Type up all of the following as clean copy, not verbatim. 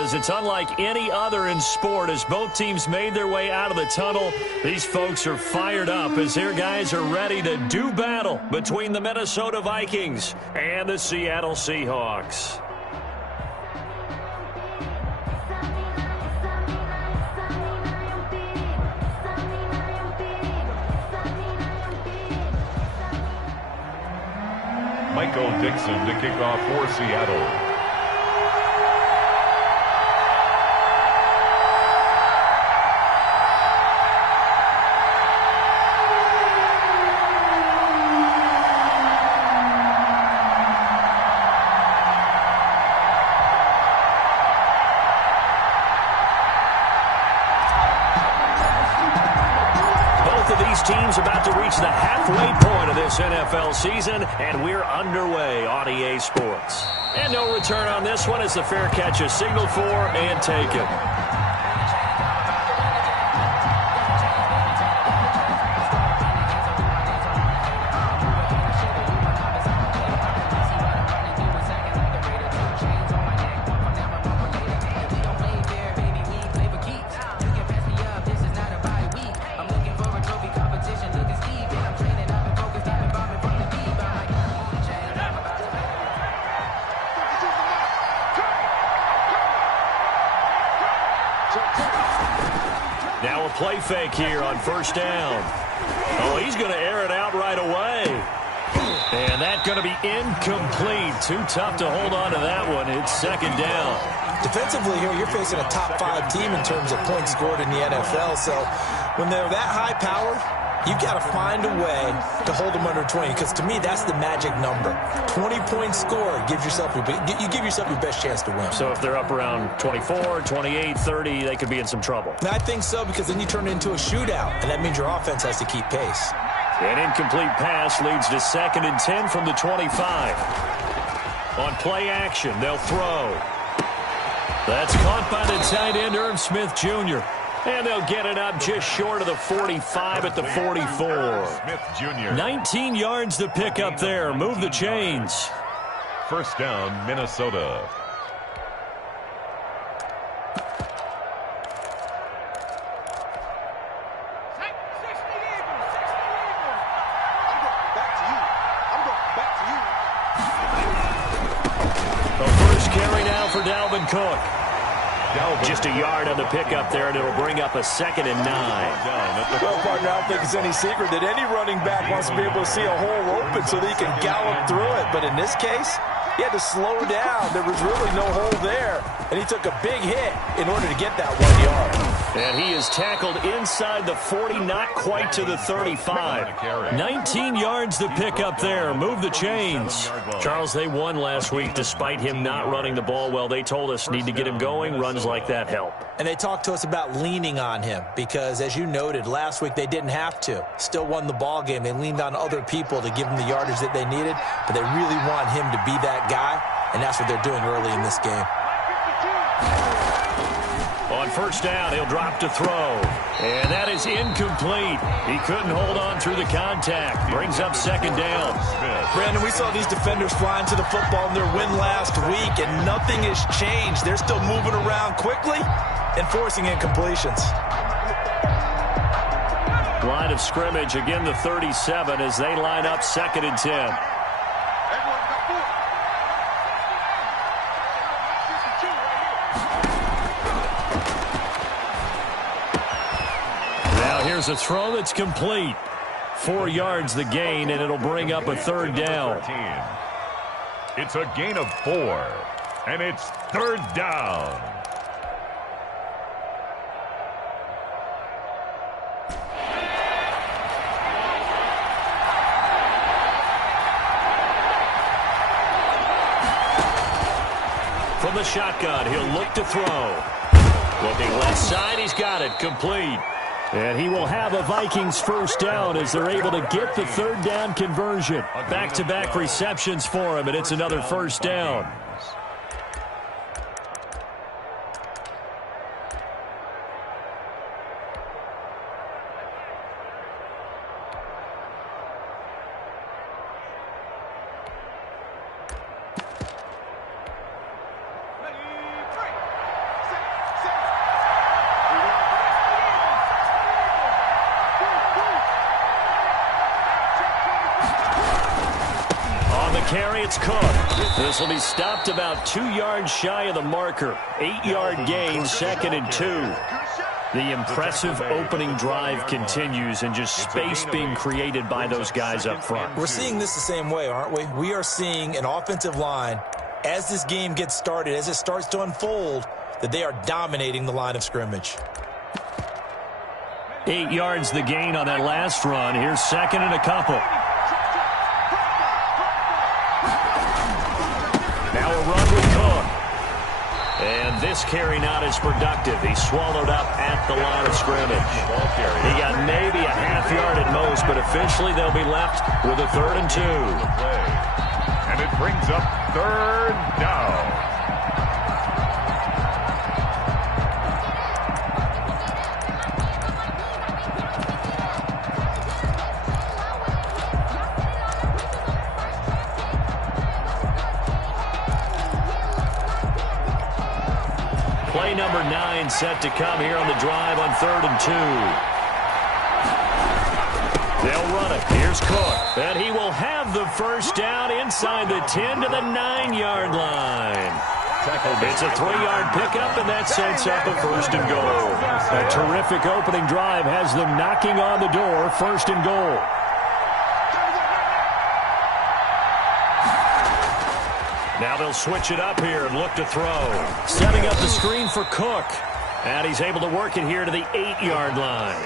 because it's unlike any other in sport. As both teams made their way out of the tunnel, these folks are fired up as their guys are ready to do battle between the Minnesota Vikings and the Seattle Seahawks. Michael Dixon to kick off for Seattle. Teams about to reach the halfway point of this NFL season, and we're underway on EA Sports. And no return on this one as the fair catch is signaled for and taken. Now a play fake here on first down. Oh, he's going to air it out right away. And that's going to be incomplete. Too tough to hold on to that one. It's second down. Defensively here, you're facing a top-5 team in terms of points scored in the NFL. So when they're that high-powered, you've got to find a way to hold them under 20, because to me, that's the magic number. 20-point score gives yourself you give yourself your best chance to win. So if they're up around 24, 28, 30, they could be in some trouble. And I think so, because then you turn it into a shootout, and that means your offense has to keep pace. An incomplete pass leads to 2nd and 10 from the 25. On play action, they'll throw. That's caught by the tight end, Irv Smith Jr., and they'll get it up just short of the 45 at the 44. Smith Jr. 19 yards to pick up there. Move the chains. First down, Minnesota. The first carry now for Dalvin Cook. Just a yard on the pickup there, and it'll bring up a 2nd and 9. Well, partner, I don't think it's any secret that any running back wants to be able to see a hole open so that he can gallop through it. But in this case, he had to slow down. There was really no hole there, and he took a big hit in order to get that 1 yard. And he is tackled inside the 40, not quite to the 35. 19 yards to pick up there. Move the chains. Charles, they won last week despite him not running the ball well. They told us need to get him going. Runs like that help. And they talked to us about leaning on him because, as you noted, last week they didn't have to. Still won the ball game. They leaned on other people to give them the yardage that they needed, but they really want him to be that guy, and that's what they're doing early in this game. On first down, he'll drop to throw. And that is incomplete. He couldn't hold on through the contact. Brings up 2nd down. Brandon, we saw these defenders flying to the football in their win last week, and nothing has changed. They're still moving around quickly and forcing incompletions. Line of scrimmage, again the 37 as they line up 2nd and 10. Here's a throw that's complete. 4 yards the gain, and it'll bring up a 3rd down. It's a gain of 4, and it's 3rd down. From the shotgun, he'll look to throw. Looking left side, he's got it, complete. And he will have a Vikings first down as they're able to get the 3rd down conversion. Back-to-back receptions for him, and it's another first down. carry. It's Cook. This will be stopped about 2 yards shy of the marker. 8-yard gain, 2nd and 2. The impressive opening drive continues, and just space being created by those guys up front. We're seeing this the same way, aren't we? We are seeing an offensive line, as this game gets started, as it starts to unfold, that they are dominating the line of scrimmage. 8 yards the gain on that last run. Here's 2nd and a couple. Now a run with Cook. And this carry not as productive. He's swallowed up at the line of scrimmage. He got maybe a half yard at most, but officially they'll be left with a 3rd and 2. And it brings up 3rd down. Play number 9 set to come here on the drive on 3rd and 2. They'll run it. Here's Cook. And he will have the first down inside the 10 to the 9-yard line. It's a 3-yard pickup, and that sets up a 1st and goal. A terrific opening drive has them knocking on the door. 1st and goal. Now they'll switch it up here and look to throw. Setting up the screen for Cook. And he's able to work it here to the 8-yard line.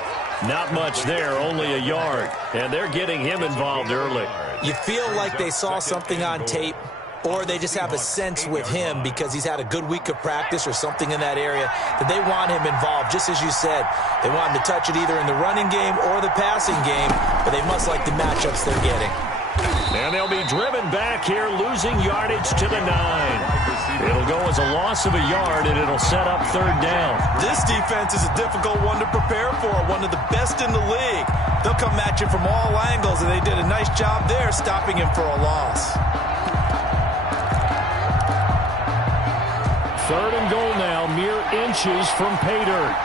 Not much there, only a yard. And they're getting him involved early. You feel like they saw something on tape, or they just have a sense with him because he's had a good week of practice or something in that area that they want him involved. Just as you said, they want him to touch it either in the running game or the passing game, but they must like the matchups they're getting. And they'll be driven back here, losing yardage to the 9. It'll go as a loss of a yard, and it'll set up 3rd down. This defense is a difficult one to prepare for, one of the best in the league. They'll come at you from all angles, and they did a nice job there stopping him for a loss. 3rd and goal now, mere inches from pay dirt.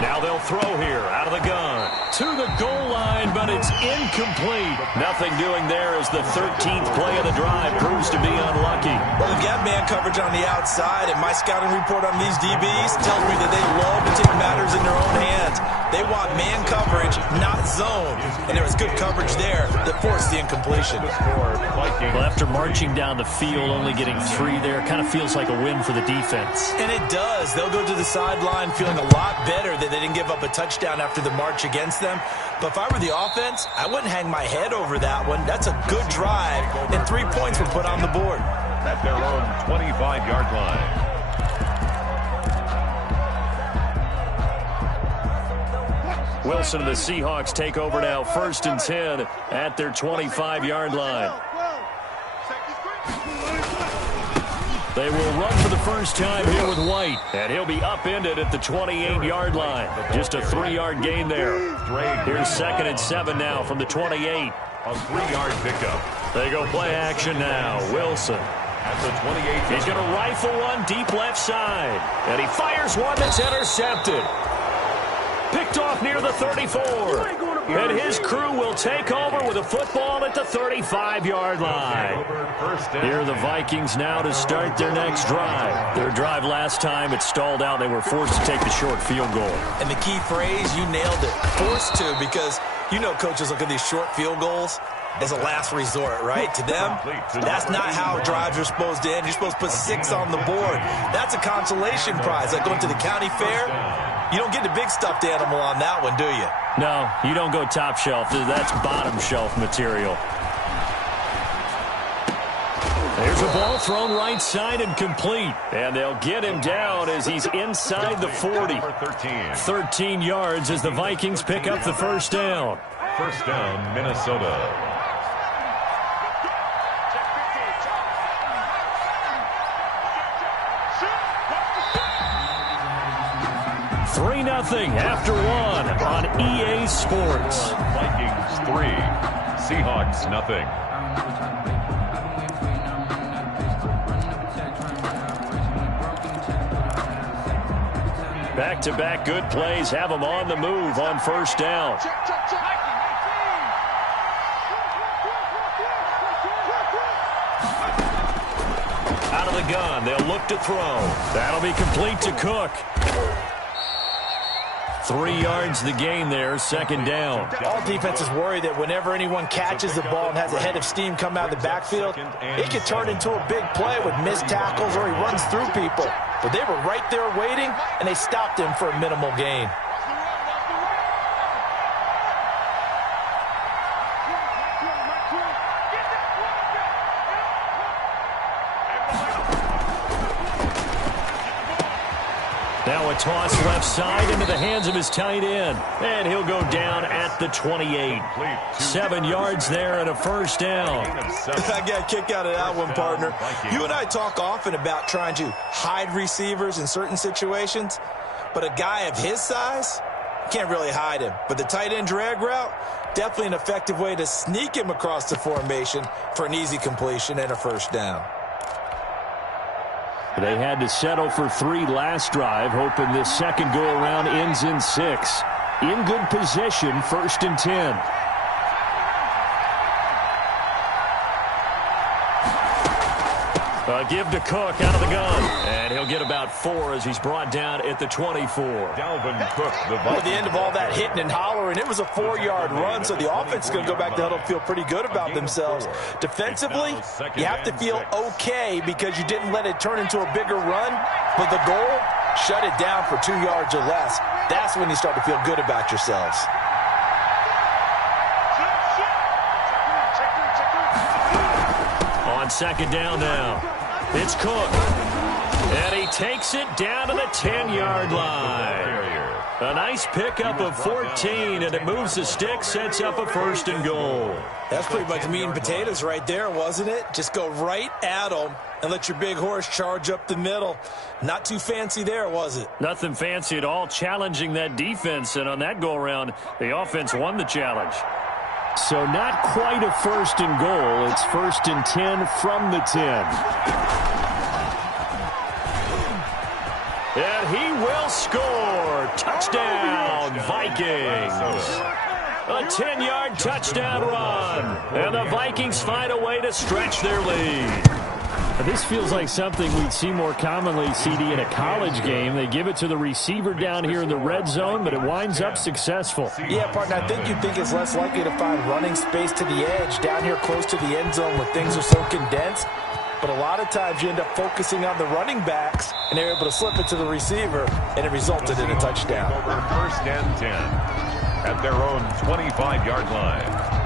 Now they'll throw here out of the gun to the goal line, but it's incomplete. Nothing doing there as the 13th play of the drive proves to be unlucky. Well, they've got man coverage on the outside, and my scouting report on these DBs tells me that they love to take matters in their own hands. They want man coverage, not zone. And there was good coverage there that forced the incompletion. Well, after marching down the field, only getting 3 there, kind of feels like a win for the defense. And it does. They'll go to the sideline feeling a lot better that they didn't give up a touchdown after the march against them. But if I were the offense, I wouldn't hang my head over that one. That's a good drive, and 3 points were put on the board. At their own 25-yard line. Wilson and the Seahawks take over now, 1st and 10 at their 25-yard line. They will run for the first time here with White, and he'll be upended at the 28-yard line. Just a 3-yard gain there. Here's 2nd and 7 now from the 28. A 3-yard pickup. They go play action now. Wilson. At the 28. He's going to rifle one deep left side, and he fires one that's intercepted. Picked off near the 34. And his crew will take over with a football at the 35-yard line. Here are the Vikings now to start their next drive. Their drive last time, it stalled out. They were forced to take the short field goal. And the key phrase, you nailed it. Forced to, because you know coaches look at these short field goals as a last resort, right? To them, that's not how drives are supposed to end. You're supposed to put 6 on the board. That's a consolation prize. Like going to the county fair, you don't get the big stuffed animal on that one, do you? No, you don't go top shelf. That's bottom shelf material. There's a ball thrown right side and complete. And they'll get him down as he's inside the 40. 13 yards as the Vikings pick up the first down. First down, Minnesota. 3-0 after 1 on EA Sports. Vikings 3, Seahawks nothing. Back-to-back good plays have them on the move on first down. Out of the gun, they'll look to throw. That'll be complete to Cook. 3 yards the gain there, second down. All defenses worry that whenever anyone catches the ball and has a head of steam come out of the backfield, it can turn into a big play with missed tackles or he runs through people. But they were right there waiting, and they stopped him for a minimal gain. Now a toss left side into the hands of his tight end. And he'll go down at the 28. 7 yards there and a first down. I got a kick out of that one, partner. You and I talk often about trying to hide receivers in certain situations, but a guy of his size, can't really hide him. But the tight end drag route, definitely an effective way to sneak him across the formation for an easy completion and a first down. They had to settle for 3 last drive, hoping this second go-around ends in 6. In good position, first and 10. Give to Cook out of the gun. And he'll get about 4 as he's brought down at the 24. Dalvin Cook, At the end of all that hitting and hollering, it was a 4-yard run, so the offense is going to go back to huddle and feel pretty good about themselves. Defensively, you have to feel okay because you didn't let it turn into a bigger run, but the goal, shut it down for 2 yards or less. That's when you start to feel good about yourselves. On second down now, it's Cook. And he takes it down to the 10-yard line. A nice pickup of 14, and it moves the stick, sets up a first and goal. That's pretty much meat and potatoes right there, wasn't it? Just go right at them and let your big horse charge up the middle. Not too fancy there, was it? Nothing fancy at all, challenging that defense, and on that go-around, the offense won the challenge. So not quite a first and goal. It's first and 10 from the 10. And he will score. Touchdown, Vikings. A 10-yard touchdown run. And the Vikings find a way to stretch their lead. This feels like something we'd see more commonly, CD, in a college game. They give it to the receiver down here in the red zone, but it winds up successful. Yeah, partner, I think you'd think it's less likely to find running space to the edge down here close to the end zone where things are so condensed. But a lot of times you end up focusing on the running backs, and they're able to slip it to the receiver, and it resulted in a touchdown. over first and 10 at their own 25-yard line.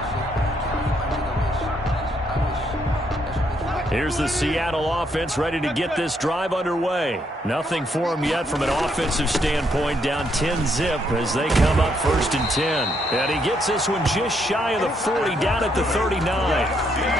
Here's the Seattle offense ready to get this drive underway. Nothing for them yet from an offensive standpoint, down 10-zip as they come up first and 10. And he gets this one just shy of the 40, down at the 39.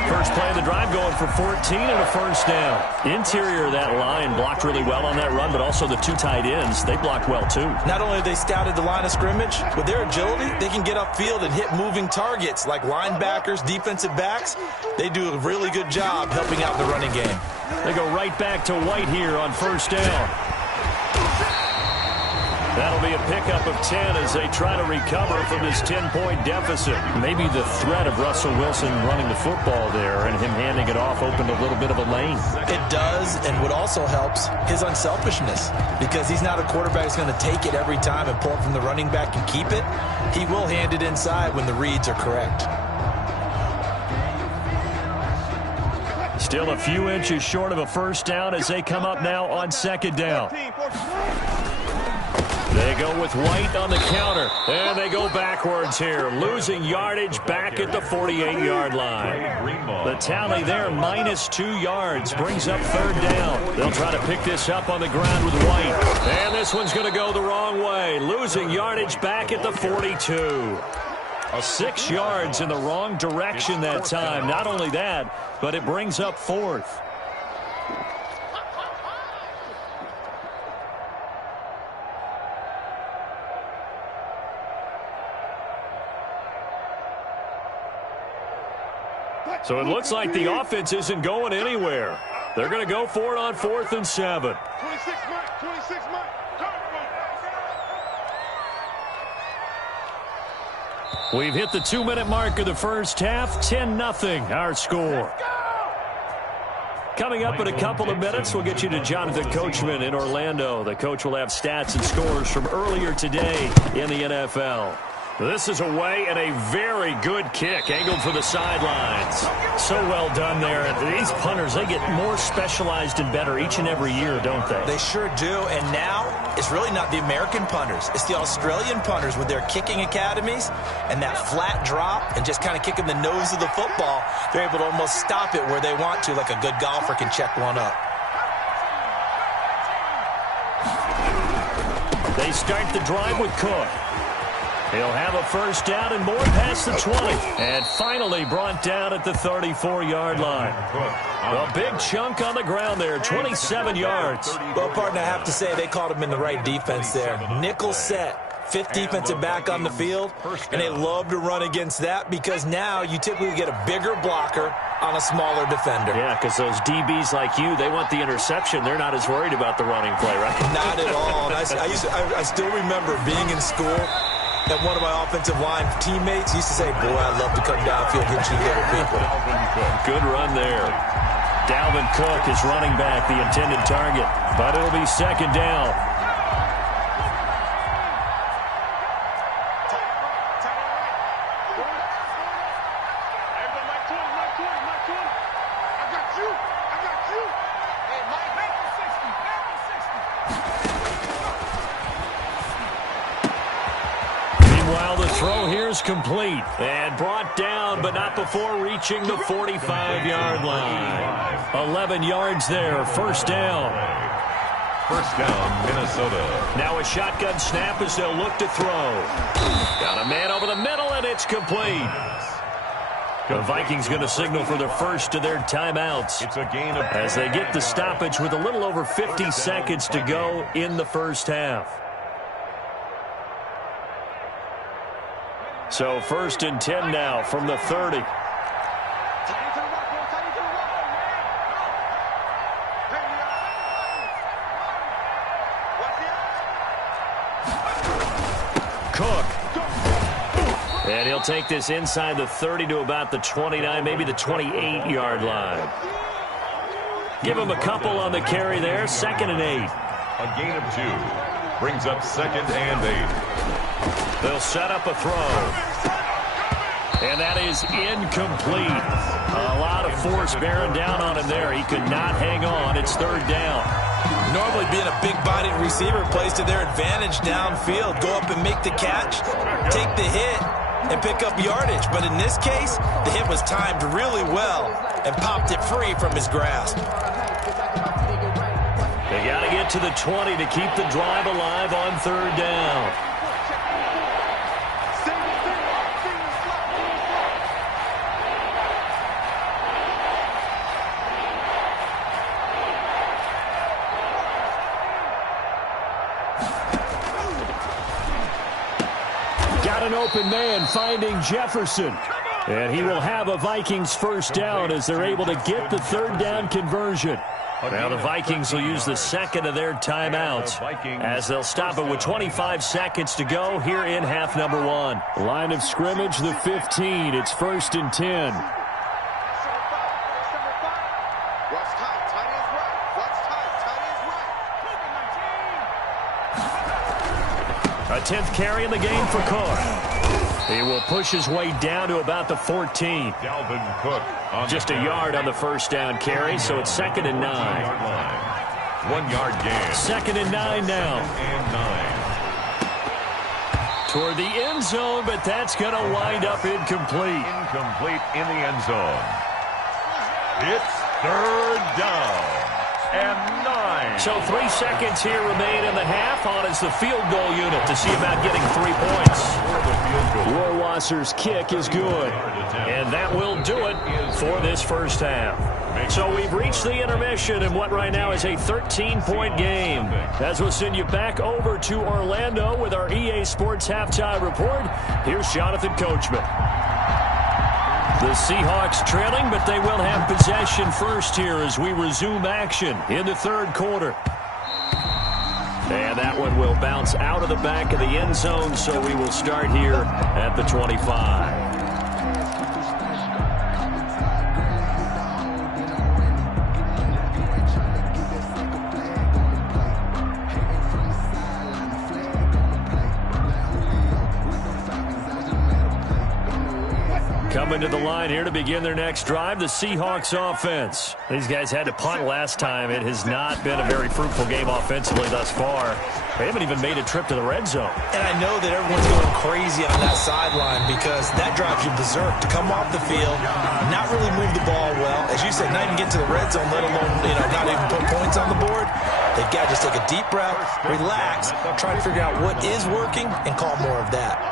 First play of the drive going for 14 and a first down. Interior of that line blocked really well on that run, but also the 2 tight ends, they blocked well too. Not only have they scouted the line of scrimmage, with their agility, they can get upfield and hit moving targets like linebackers, defensive backs. They do a really good job helping out the running game. They go right back to White here on first down. That'll be a pickup of 10 as they try to recover from this 10-point deficit. Maybe the threat of Russell Wilson running the football there and him handing it off opened a little bit of a lane. It does, and what also helps, his unselfishness. Because he's not a quarterback who's going to take it every time and pull it from the running back and keep it. He will hand it inside when the reads are correct. Still a few inches short of a first down as they come up now on second down. They go with White on the counter, and they go backwards here, losing yardage back at the 48-yard line. The tally there, -2 yards, brings up third down. They'll try to pick this up on the ground with White, and this one's going to go the wrong way, losing yardage back at the 42. 6 yards in the wrong direction that time. Not only that, but it brings up fourth. So it looks like the offense isn't going anywhere. They're going to go for it on 4th and 7. We've hit the 2-minute mark of the first half. 10-0 our score. Coming up in a couple of minutes, we'll get you to Jonathan Coachman in Orlando. The coach will have stats and scores from earlier today in the NFL. This is away and a very good kick, angled for the sidelines. So well done there. These punters, they get more specialized and better each and every year, don't they? They sure do, and now it's really not the American punters. It's the Australian punters with their kicking academies and that flat drop and just kind of kicking the nose of the football. They're able to almost stop it where they want to, like a good golfer can check one up. They start the drive with Cook. He'll have a first down and more past the 20. And finally brought down at the 34-yard line. A big chunk on the ground there, 27 yards. Well, partner, I have to say they called him in the right defense there. Nickel set, fifth defensive back on the field, and they love to run against that because now you typically get a bigger blocker on a smaller defender. Yeah, because those DBs like you, they want the interception. They're not as worried about the running play, right? Not at all. And I still remember being in school, and one of my offensive line teammates used to say, boy, I'd love to come downfield and hit you little people. Good run there. Dalvin Cook is running back, the intended target, but it'll be second down. Throw here is complete and brought down, but not before reaching the 45-yard line. 11 yards there, first down. First down, Minnesota. Now a shotgun snap as they'll look to throw. Got a man over the middle, and it's complete. The Vikings going to signal for the first of their timeouts It's a gain of as they get the stoppage with a little over 50 seconds to go in the first half. So first and 10 now from the 30. Cook. And he'll take this inside the 30 to about the 29, maybe the 28-yard line. Give him a couple on the carry there, 2nd and 8. A gain of 2. Brings up 2nd and 8. They'll set up a throw. And that is incomplete. A lot of force bearing down on him there. He could not hang on. It's third down. Normally being a big-bodied receiver plays to their advantage downfield. Go up and make the catch, take the hit, and pick up yardage. But in this case, the hit was timed really well and popped it free from his grasp. They got to get to the 20 to keep the drive alive on third down. Got an open man finding Jefferson. And he will have a Vikings first down as they're able to get the third down conversion. Now the Vikings will use the second of their timeouts as they'll stop it with 25 seconds to go here in half number 1. Line of scrimmage, the 15. It's first and 10. A 10th carry in the game for Cook. He will push his way down to about the 14. Dalvin Cook. Just a yard on the first down carry, so it's 2nd and 9. 1 yard gain. 2nd and 9 now. And 9. Toward the end zone, but that's going to wind up incomplete. Incomplete in the end zone. It's third down. And 9. So 3 seconds here remain in the half on as the field goal unit to see about getting 3 points. Rohrwasser's kick is good. And that will do it for this first half. So we've reached the intermission in what right now is a 13-point game. As we'll send you back over to Orlando with our EA Sports Halftime Report, here's Jonathan Coachman. The Seahawks trailing, but they will have possession first here as we resume action in the third quarter. And That one will bounce out of the back of the end zone, so we will start here at the 25. Coming to the line here to begin their next drive, the Seahawks offense. These guys had to punt last time. It has not been a very fruitful game offensively thus far. They haven't even made a trip to the red zone. And I know that everyone's going crazy on that sideline because that drives you berserk. To come off the field, not really move the ball well. As you said, not even get to the red zone, let alone, not even put points on the board. They've got to just take a deep breath, relax, try to figure out what is working, and call more of that.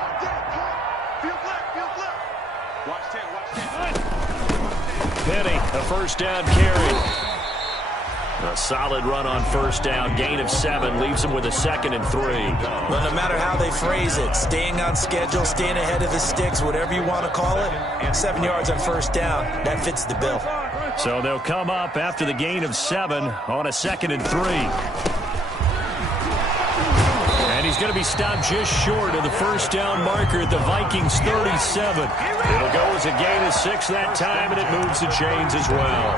Penny, a first down carry. A solid run on first down. Gain of 7 leaves him with a 2nd and 3. Well, no matter how they phrase it, staying on schedule, staying ahead of the sticks, whatever you want to call it, 7 yards on first down, that fits the bill. So they'll come up after the gain of 7 on a 2nd and 3. And he's going to be stopped just short of the first down marker at the Vikings 37. It'll go as a gain of 6 that time, and it moves the chains as well.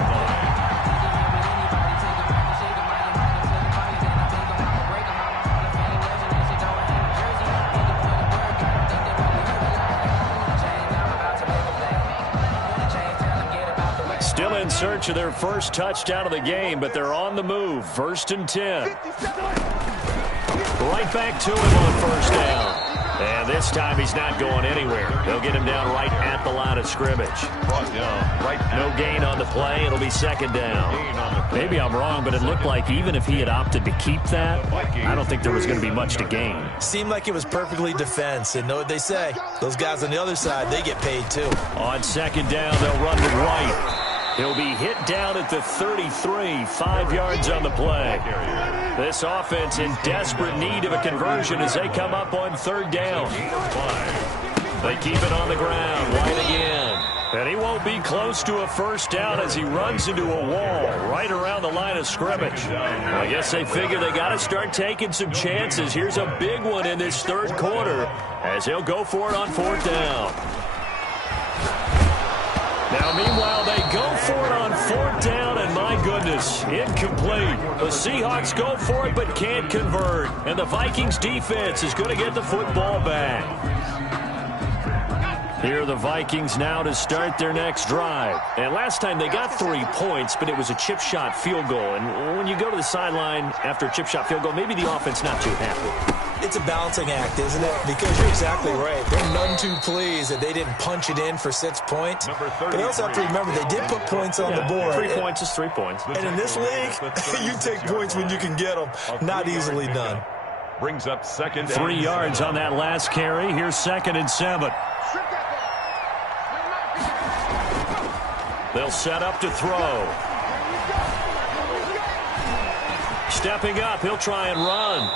Still in search of their first touchdown of the game, but they're on the move. 1st and 10. Right back to him on first down. And this time he's not going anywhere. They'll get him down right at the line of scrimmage. No gain on the play. It'll be 2nd down. Maybe I'm wrong, but it looked like even if he had opted to keep that, I don't think there was going to be much to gain. Seemed like it was perfectly defense. And know what they say. Those guys on the other side, they get paid too. On 2nd down, they'll run to right. He'll be hit down at the 33, 5 yards on the play. This offense in desperate need of a conversion as they come up on 3rd down. They keep it on the ground, White again. And he won't be close to a first down as he runs into a wall right around the line of scrimmage. Well, I guess they figure they got to start taking some chances. Here's a big one in this 3rd quarter as he'll go for it on 4th down. Now, meanwhile, they go for it on 4th down, and my goodness, incomplete. The Seahawks go for it but can't convert, and the Vikings defense is going to get the football back. Here are the Vikings now to start their next drive. And last time they got 3 points, but it was a chip shot field goal. And when you go to the sideline after a chip shot field goal, maybe the offense not too happy. It's a balancing act, isn't it? Because you're exactly right. They're none too pleased that they didn't punch it in for 6 points. But you also have to remember they did put points on the board. 3 points is 3 points. And in this league, you take points when you can get them. Not easily done. Brings up 2nd. 3 yards on that last carry. Here's 2nd and 7. They'll set up to throw. Stepping up, he'll try and run.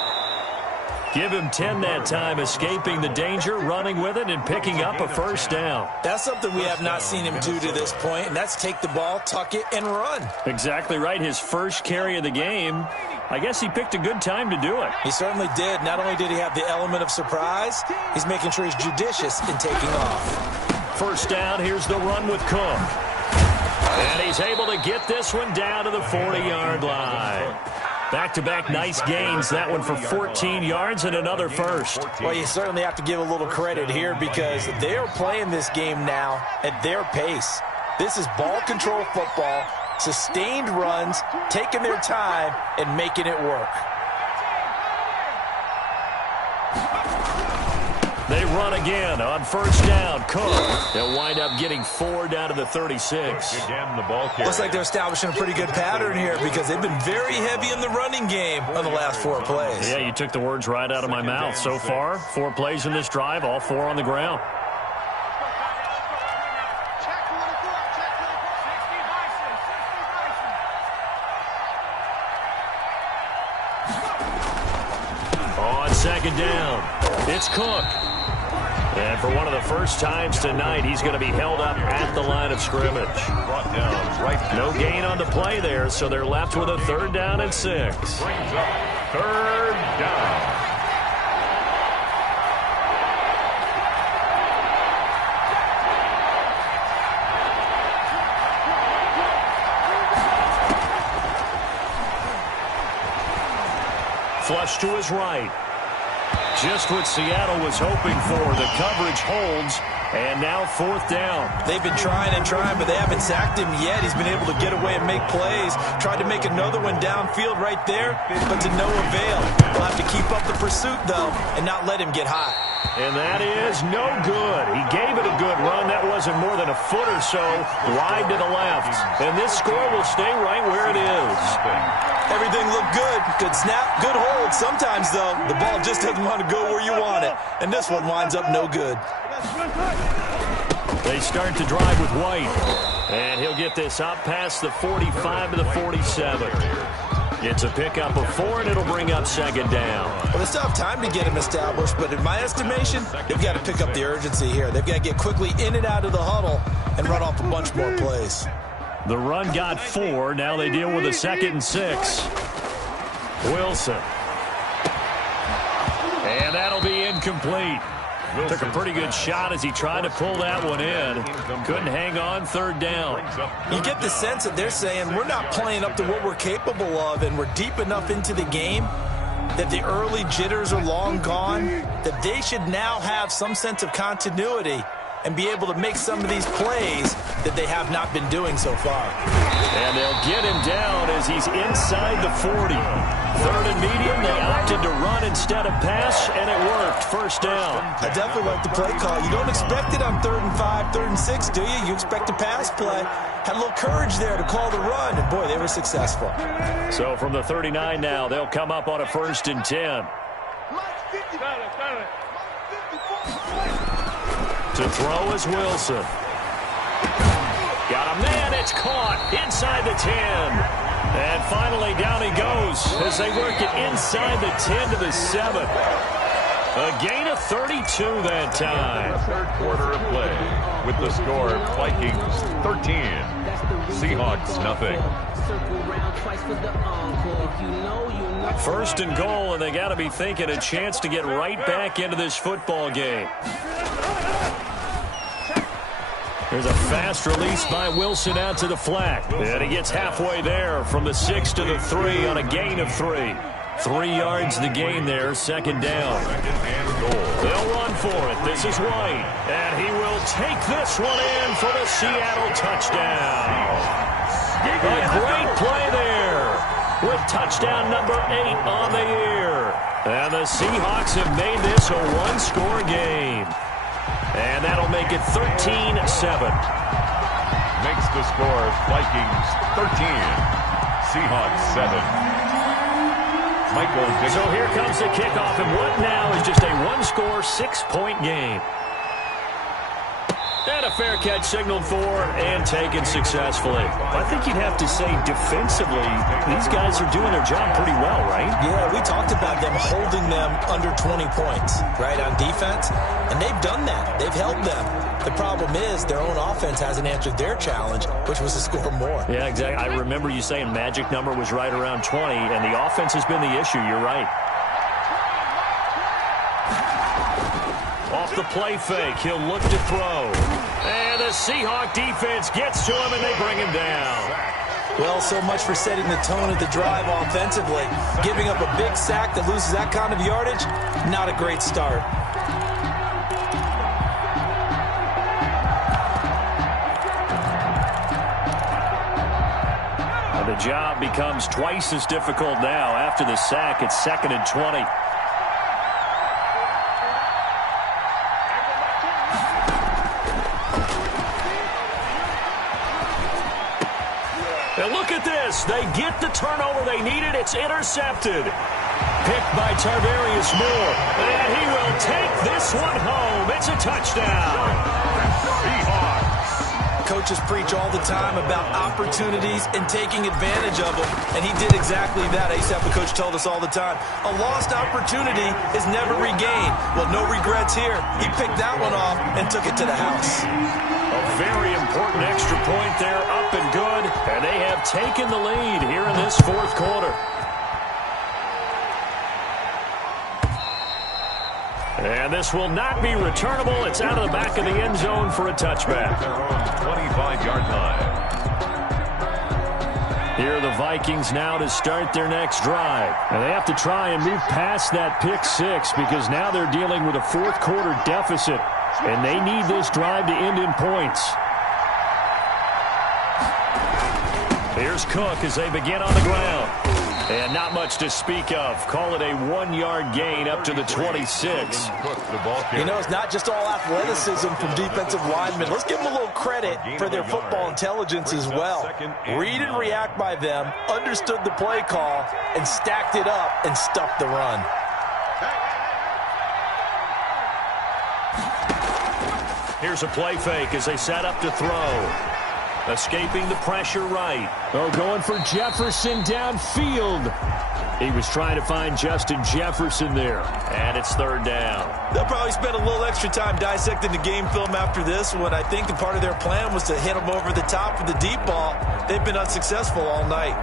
Give him 10 that time, escaping the danger, running with it, and picking up a first down. That's something we have not seen him do to this point, and that's take the ball, tuck it, and run. Exactly right. His first carry of the game. I guess he picked a good time to do it. He certainly did. Not only did he have the element of surprise, he's making sure he's judicious in taking off. First down, here's the run with Cook. And he's able to get this one down to the 40-yard line. Back-to-back nice gains, that one for 14 yards and another first. Well, you certainly have to give a little credit here because they're playing this game now at their pace. This is ball control football, sustained runs, taking their time, and making it work. They run again on first down. Cook. They'll wind up getting 4 down to the 36. Again, the ball carrier. Looks like they're establishing a pretty good pattern here because they've been very heavy in the running game on the last 4 plays. Yeah, you took the words right out of my mouth. So far, 4 plays in this drive, all 4 on the ground. On second down, it's Cook. And for one of the first times tonight, he's going to be held up at the line of scrimmage. Brought down right. No gain on the play there, so they're left with a 3rd down and 6. third down. Flush to his right. Just what Seattle was hoping for. The coverage holds, and now fourth down. They've been trying and trying, but they haven't sacked him yet. He's been able to get away and make plays. Tried to make another one downfield right there, but to no avail. They'll have to keep up the pursuit, though, and not let him get hot. And that is no good. He gave it a good run. That wasn't more than a foot or so wide to the left. And this score will stay right where it is. Everything looked good. Good snap, good hold. Sometimes, though, the ball just doesn't want to go where you want it. And this one winds up no good. They start to drive with White. And he'll get this up past the 45 to the 47. It's a pickup of 4, and it'll bring up second down. Well, they still have time to get him established, but in my estimation, they've got to pick up the urgency here. They've got to get quickly in and out of the huddle and run off a bunch more plays. The run got 4. Now they deal with a 2nd and 6. Wilson. And that'll be incomplete. Took a pretty good shot as he tried to pull that one in. Couldn't hang on, third down. You get the sense that they're saying we're not playing up to what we're capable of, and we're deep enough into the game that the early jitters are long gone, that they should now have some sense of continuity and be able to make some of these plays that they have not been doing so far. And they'll get him down as he's inside the 40. Third and medium, they opted to run instead of pass, and it worked. First down. I definitely like the play call. You don't expect it on 3rd and 5, 3rd and 6, do you? You expect a pass play. Had a little courage there to call the run, and boy, they were successful. So from the 39 now, they'll come up on a 1st and 10. To throw is Wilson. Got a man, it's caught inside the 10. And finally down he goes as they work it inside the 10 to the 7. A gain of 32 that time. Third quarter of play with the score Vikings 13, Seahawks nothing. 1st and goal, and they got to be thinking a chance to get right back into this football game. There's a fast release by Wilson out to the flat. And he gets halfway there from the 6 to the 3 on a gain of 3. 3 yards the gain there, second down. They'll run for it. This is White. And he will take this one in for the Seattle touchdown. A great play there with touchdown number 8 on the year. And the Seahawks have made this a one-score game. And that'll make it 13-7. Makes the score Vikings 13, Seahawks 7. Michael Vick. So here comes the kickoff, and what now is just a one-score, 6-point game. And a fair catch signaled for and taken successfully. I think you'd have to say defensively, these guys are doing their job pretty well, right? Yeah, we talked about them holding them under 20 points, right, on defense. And they've done that. They've held them. The problem is their own offense hasn't answered their challenge, which was to score more. Yeah, exactly. I remember you saying magic number was right around 20, and the offense has been the issue. You're right. Off the play fake, he'll look to throw. And the Seahawk defense gets to him, and they bring him down. Well, so much for setting the tone of the drive offensively. Giving up a big sack that loses that kind of yardage, not a great start. And the job becomes twice as difficult now. After the sack, it's 2nd and 20. And look at this. They get the turnover they needed. It's intercepted. Picked by Tarvarius Moore. And he will take this one home. It's a touchdown. Seahawks. Coaches preach all the time about opportunities and taking advantage of them, and he did exactly that. I used to have the coach told us all the time, a lost opportunity is never regained. Well, no regrets here. He picked that one off and took it to the house. A very important extra point there, up and good, and they have taken the lead here in this fourth quarter. And this will not be returnable. It's out of the back of the end zone for a touchback. Their own 25-yard line. Here are the Vikings now to start their next drive. And they have to try and move past that pick six because now they're dealing with a fourth quarter deficit. And they need this drive to end in points. Here's Cook as they begin on the ground. And not much to speak of. Call it a 1-yard gain up to the 26. You know, it's not just all athleticism from defensive linemen. Let's give them a little credit for their football intelligence as well. Read and react by them, understood the play call, and stacked it up and stuffed the run. Here's a play fake as they set up to throw. Escaping the pressure right. Oh, going for Jefferson downfield. He was trying to find Justin Jefferson there. And it's third down. They'll probably spend a little extra time dissecting the game film after this one. I think the part of their plan was to hit them over the top of the deep ball. They've been unsuccessful all night.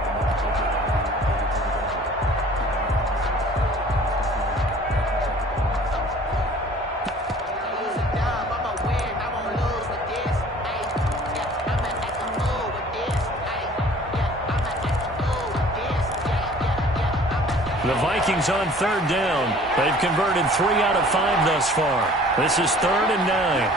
The Vikings on third down. They've converted 3 out of 5 thus far. This is 3rd and 9.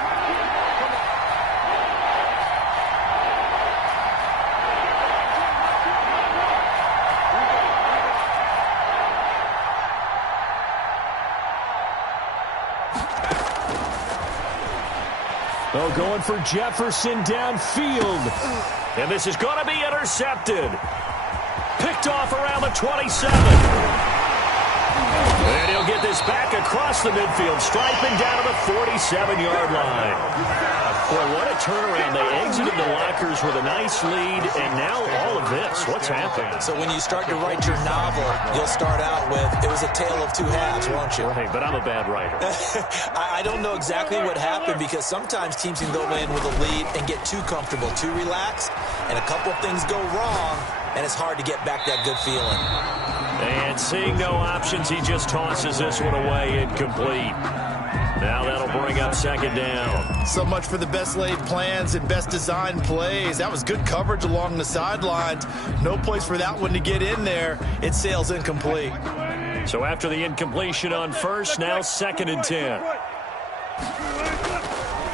Oh, going for Jefferson downfield. And this is going to be intercepted. Picked off around the 27. And he'll get this back across the midfield, striping down to the 47-yard line. Boy, what a turnaround. They exited the lockers with a nice lead, and now all of this. What's happened? So when you start to write your novel, you'll start out with, it was a tale of two halves, won't you? Right, but I'm a bad writer. I don't know exactly what happened because sometimes teams can go in with a lead and get too comfortable, too relaxed, and a couple of things go wrong, and it's hard to get back that good feeling. And seeing no options, he just tosses this one away incomplete. Now that'll bring up second down. So much for the best laid plans and best designed plays. That was good coverage along the sidelines. No place for that one to get in there. It sails incomplete. So after the incompletion on first, now 2nd and 10.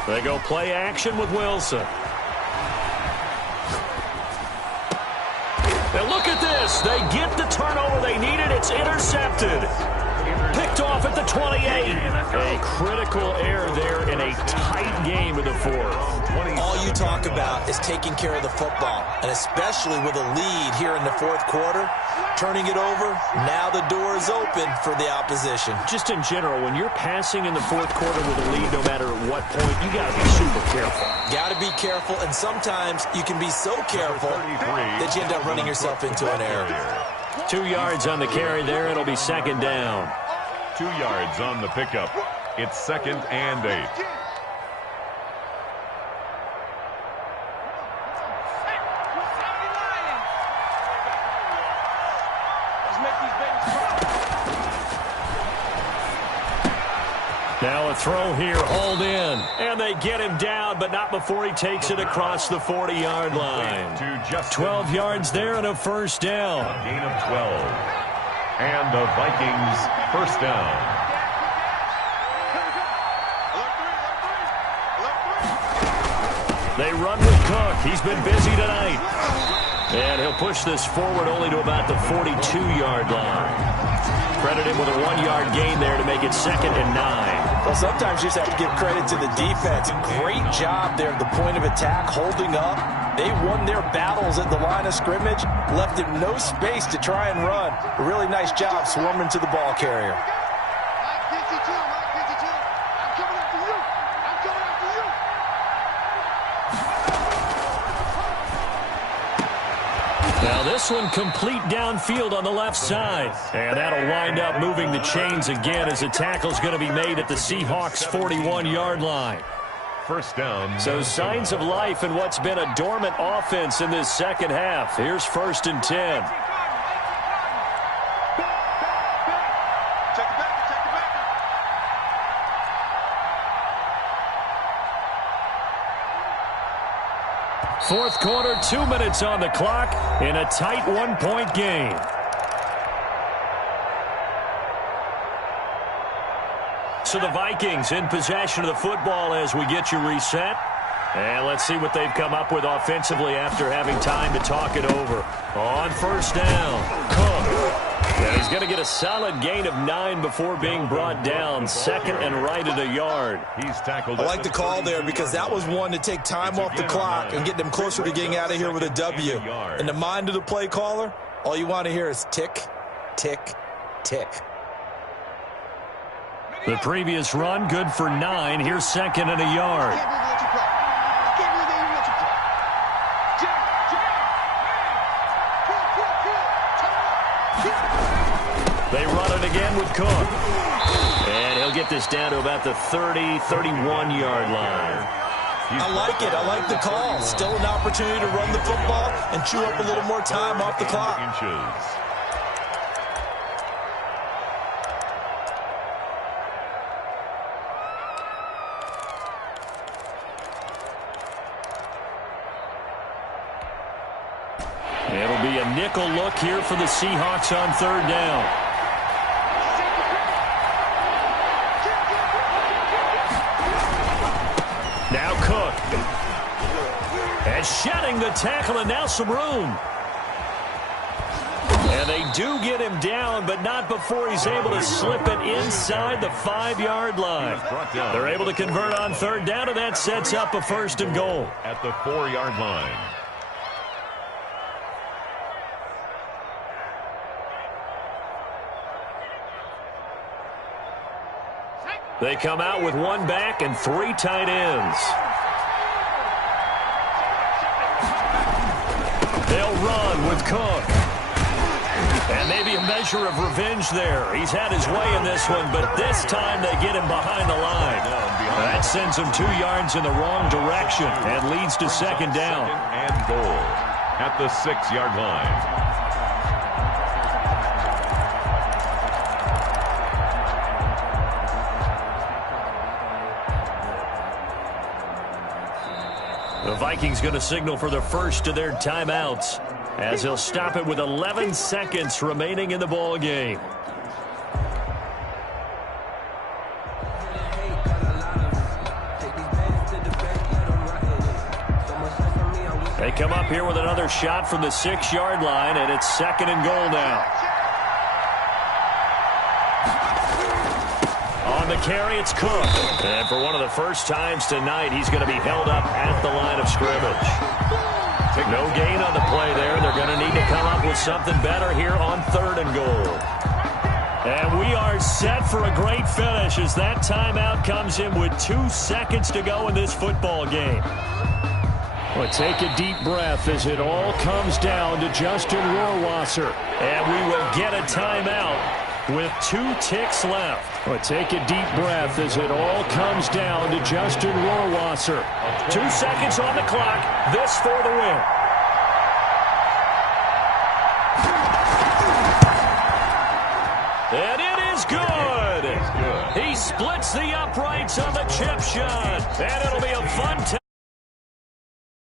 They go play action with Wilson. And look at this. They get the turnover they needed. It's intercepted. Picked off at the 28. A critical error there in a tight game in the fourth. All you talk about is taking care of the football, and especially with a lead here in the fourth quarter, turning it over, now the door is open for the opposition. Just in general, when you're passing in the fourth quarter with a lead, no matter what point, you got to be super careful. Got to be careful, and sometimes you can be so careful that you end up running yourself into an error. 2 yards on the carry there. It'll be second down. 2 yards on the pickup. It's 2nd and 8. Now a throw here, hauled in. And they get him down, but not before he takes it across the 40-yard line. 12 yards there and a first down. A gain of 12. And the Vikings first down. They run with Cook. He's been busy tonight. And he'll push this forward only to about the 42-yard line. Credit him with a 1-yard gain there to make it 2nd and 9. Well, sometimes you just have to give credit to the defense. Great job there at the point of attack, holding up. They won their battles at the line of scrimmage, left him no space to try and run. A really nice job swarming to the ball carrier. Now this one complete downfield on the left side. And that'll wind up moving the chains again as the tackle's going to be made at the Seahawks' 41-yard line. First down. So signs of life in what's been a dormant offense in this second half. Here's 1st and 10. Fourth quarter, 2 minutes on the clock in a tight one-point game. So the Vikings in possession of the football as we get you reset. And let's see what they've come up with offensively after having time to talk it over. On first down, Cook. And he's going to get a solid gain of 9 before being brought down. Second and right at a yard. He's tackled. I like the call there because that was one to take time off the clock and get them closer to getting out of here with a W. In the mind of the play caller, all you want to hear is tick, tick, tick. The previous run, good for 9. Here's second and a yard. They run it again with Cook. And he'll get this down to about the 30, 31-yard line. I like it. I like the call. Still an opportunity to run the football and chew up a little more time off the clock. It'll be a nickel look here for the Seahawks on third down. Now Cook. And shedding the tackle, and now some room. And they do get him down, but not before he's able to slip it inside the 5-yard line. They're able to convert on third down, and that sets up a first and goal. At the 4-yard line. They come out with one back and 3 tight ends. They'll run with Cook. And maybe a measure of revenge there. He's had his way in this one, but this time they get him behind the line. That sends him 2 yards in the wrong direction and leads to second down. And goal at the 6-yard line. The Vikings going to signal for the first of their timeouts as he'll stop it with 11 seconds remaining in the ball game. They come up here with another shot from the 6-yard line, and it's second and goal now. On the carry, it's Cook. And for one of the first times tonight, he's going to be held up at the line of scrimmage. No gain on the play there. They're going to need to come up with something better here on third and goal. And we are set for a great finish as that timeout comes in with 2 seconds to go in this football game. Well, take a deep breath as it all comes down to Justin Rohrwasser. And we will get a timeout with 2 ticks left. Well, take a deep breath as it all comes down to Justin Rohrwasser. 2 seconds on the clock. This for the win. And it is good. He splits the uprights on the chip shot. And it'll be a fun time.